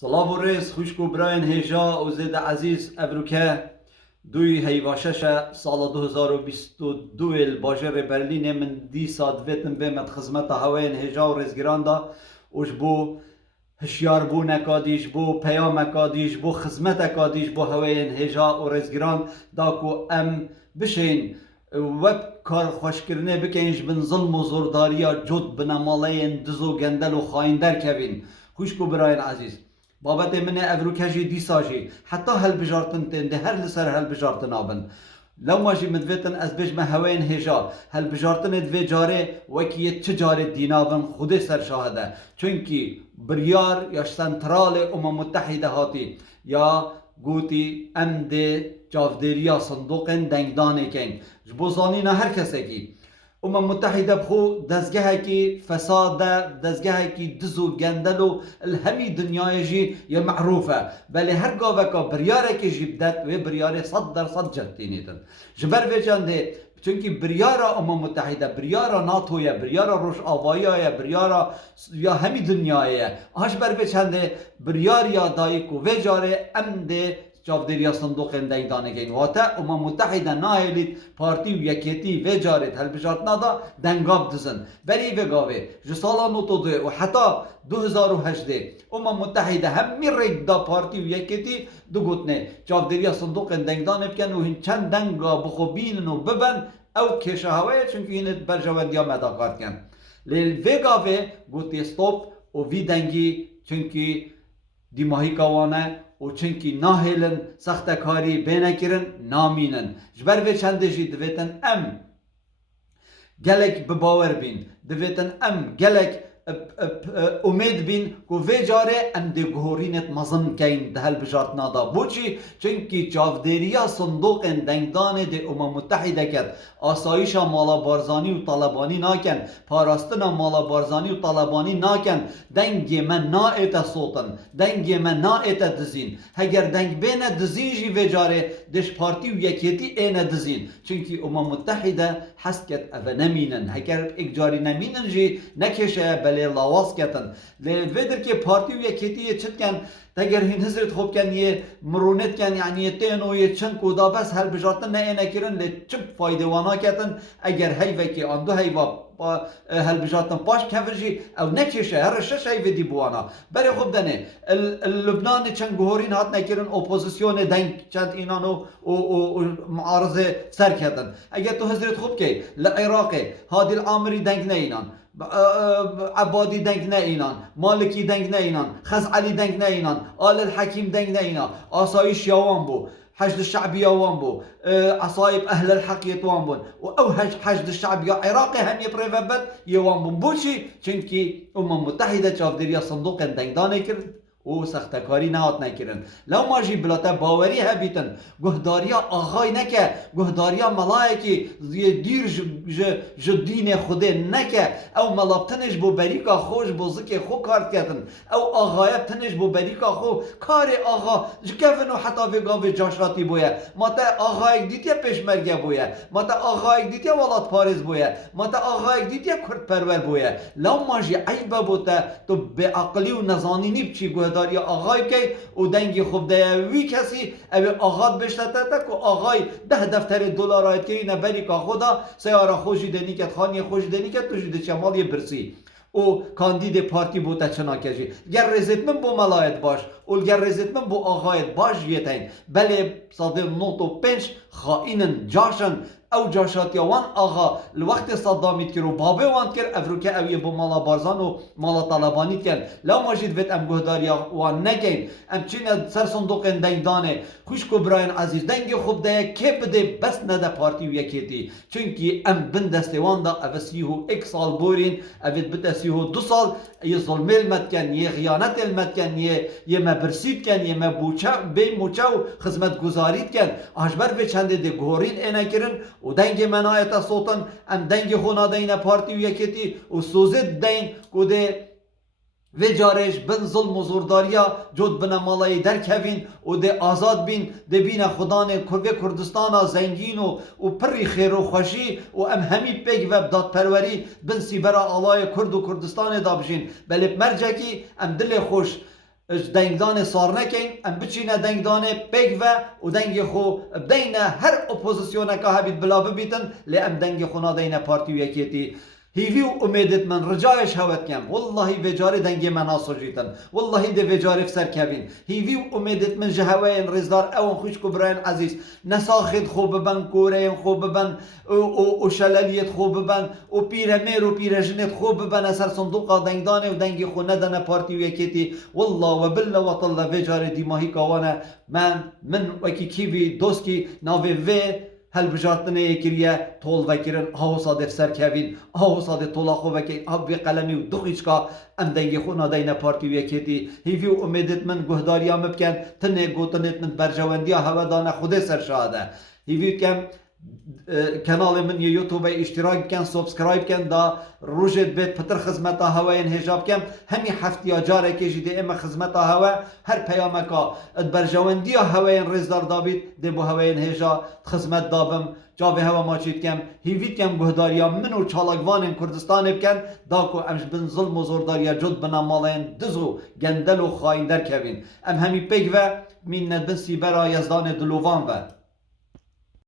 سلاو و ریز خوشک و براین هیجا و زید عزیز ابروکه دوی هیواشش سال 2022 الباجر برلین من دی ساد ویتن بیمت خدمت هواین هیجا و ریزگران دا اوش بو هشیار بو نکادیش بو پیام کادیش بو خدمت کادیش بو هواین هیجا و ریزگران دا کو ام بشین وب کار خوشکرنه بکنیش بن ظلم و زورداریا جد بنمالین دزو گندل و خایندر کبین خوشک و براین عزیز بابت من افروکجی دیساجی حتی هل بجارتن تنده هر لسر هل بجارتن آبن لو ماجی مدویتن از بجمه هوین هجا هل بجارتن دوی جاره وکیت چه جاره دینابن خود سر شاهده چونکی بریار یا سنترال متحده هاتی یا گوتی ام ده جافدریا صندوق دنگدانه کن جبوزانی نه هر کسی کی متحده بخو دزگه کی فساد دزگه کی دزو گندلو الهمی دنیای جی یا معروفه بله هر گاوه که بریاره که جبدت و بریاره 100% جدتینیدن جبر وجنده چونکی بریارا متحده بریارا ناتو یا بریارا روش آوایی یا بریارا یا همی دنیای آش بر وجنده بریار یا دایکو وجاره امده جافدریا صندوق دنگدانه گین واتا متحده نایلید پارتی و یکیتی و جارت هل بجارت نادا دنگاب دزن بری و گاوه جسالا نوتو ده و حتی 2018 متحده همی رگ دا پارتی و یکیتی دو گوتنه جافدریا صندوق دنگدانه بکن و هین چند دنگا بخو بینن و ببن او کشه هوایه چونکه این برجواندیا مداکارت کن لیل و گاوه گوتی ستوب و وی دنگی چونکه دیماهی کاوانه و چونکی ناهلن سخت کاری بینکرن نامینن جبر و چنده جی دویتن ام گلک بباور بین دویتن ام گلک امید بین که وی جاره ام ده گهورینت مزن کین ده هل بجارت نادا بوچی چونکی جافدریا صندوق دنگدان ده متحده کرد آسایشا مالا بارزانی و طالبانی ناکن پاراستنا مالا بارزانی و طالبانی ناکن دنگ من نایت صوتن دنگ من نایت دزین هگر دنگ بین دزین جی وی جاره دش پارتی و یکیتی این دزین چونکی متحده حس کت او نمینن هگر ایک جاری نمینن جی نکشه بله لاواز کتن لیدر که پارتی و یکیتی چت کن تگر هین هزرت خوب کن یه مرونت کن یعنی تین و یه چند کودا بس هل بجارتن نه اینه کرن لی چپ فایده وانا کتن اگر هیوه که آن دو هیوه هل بجارتن پاش کفرجی او نکشه هر شش هیوه دی بوانا بری خوب دنه لبنان چند گوهرین هات نکرن اپوزیسیون دنگ چند اینان و معارضه سر کتن اگر تو هزرت خوب که لعراق هادی العامری دنگ نه اینان عبادی دنگ نه اینان مالکی دنگ نه اینان خزعلی دنگ نه اینان آل الحکیم دنگ نه اینا آسایش یاوان بو حشد الشعبی یاوان بو عصایب اهل الحق یتوان بون و او حشد الشعبی عراقی هم یپریفبت یوان بون بوچی چونکی متحده جافدریا صندوق دنگدانه کرد او سختکاری نهات نکرن لو ماجی بلاتا باوری هبیتن گهداریا آغای نکه گهداریا ملائکی دیر ج دین خوده نکه او ملابتنش بو بریکا خوش بو زکی خو کارت کردن او آغایبتنش بو بریکا خو کار آغا جکفنو حتی وگاو جاشراتی بویا ماتا آغایک دیتیا پیشمرگه بویا ماتا آغایک دیتیا ولات پاریز بویا ماتا آغایک دیتیا کرد پرور بویا لو ماجی عیبه بوتا تو به عقلی و نزانی نیبچی گهداری آغای که و دنگی خوب ده وی کسی او آغاد بشتته که آغای 10 دفتر دلار آید که اینه بری که خدا سیاره خوشی دنی که خانی خوشی دنی که تو جده چمال یه برسی او کاندید پارتی بوده چنا کجی گر رزیتمن بو ملایت باش و گر رزیتمن بو آغایت باش یتین بله صادر نوت و پنج خائنن جاشن او جاشاتی وان آغا الوقت صدامید کرد و بابه وان کرد افروکه اویه بو مالا بارزان و مالا طالبانی کرد لو ماجید وید ام گهداری وان نگین ام چین سر صندوق دنگدانه خوشکو براین عزیز دنگ خوب ده که بده بس نده پارتی و یکیتی چونکی ام بندسته وان دا او 31 سال بورین اوید بده 32 سال یه ظلم المت کن یه خیانت المت کن یه مبرسید کن یه مبوچه بی موچه و خدمت گزارید کن آشبر به چنده ده گورین اینه کرن و دنگ منایت صوتن ام دنگ خونا دین پارتی و یکیتی و سوزد دین کده و جارش بن ظلم و زورداریا جد بن مالای درکوین و ده آزاد بین ده بین خدان کردستان زنگین و پری خیر و خوشی و ام همی پیگ و داد پروری بن سی برا آلای کرد و کردستان دابجین بله مرجکی ام دل خوش دنگدان سار نکن ام بچینه دنگدان پیک و دنگ خو بدین هر اپوزیسیون که هبید بلا ببیتن لی ام دنگ خو نادین پارتی و یکیتی هیوی و امیدت من رجایش هوت کم والله وجاری دنگ من آسوجیتن والله ده وجاری فسر کبین هیوی و امیدت من جهوین رزدار اون خوش کبرین عزیز نساخد خوب بن کورین خوب بن و شلالیت خوب بن و پیرمیر و پیرجنت خوب بن اثر صندوق دنگدانه و دنگ خو ندن پارتی و یکیتی والله و بالله و طلا وجاری دیماهی کاوانه من وکی کیوی دوست کی ناوی و هل بجاتنه یکریه طول وکرن آو صادف سر کوین آو صادف طولا خو وکی آب قلمی و دخیش کا ام دنگی خو نادین پارتی و یکیتی هیوی و امیدت من گهداری هم بکن تنه گوتنت من برجواندی هوا دانه خود سر شاده هیوی کم کانال من یوتیوب اشتراک کن سابسکرایب کن دا روجت بیت پتر خدمت هواین هجاب کن همی هفتی جاره که جدی اما خدمت هوا هر پیام کا برجواندی هواین رزدار دابید ده بو هواین هجا خدمت دابم جاوی هوا ماچید کم هیویت کم گهداریا من و چالاگوان کردستان بکن دا کو امش بن ظلم و زورداریا جد بنا مالین دزو گندل و خاین در کوین ام همی پیگ و مین ندبن سیبرا یزدان دلووان و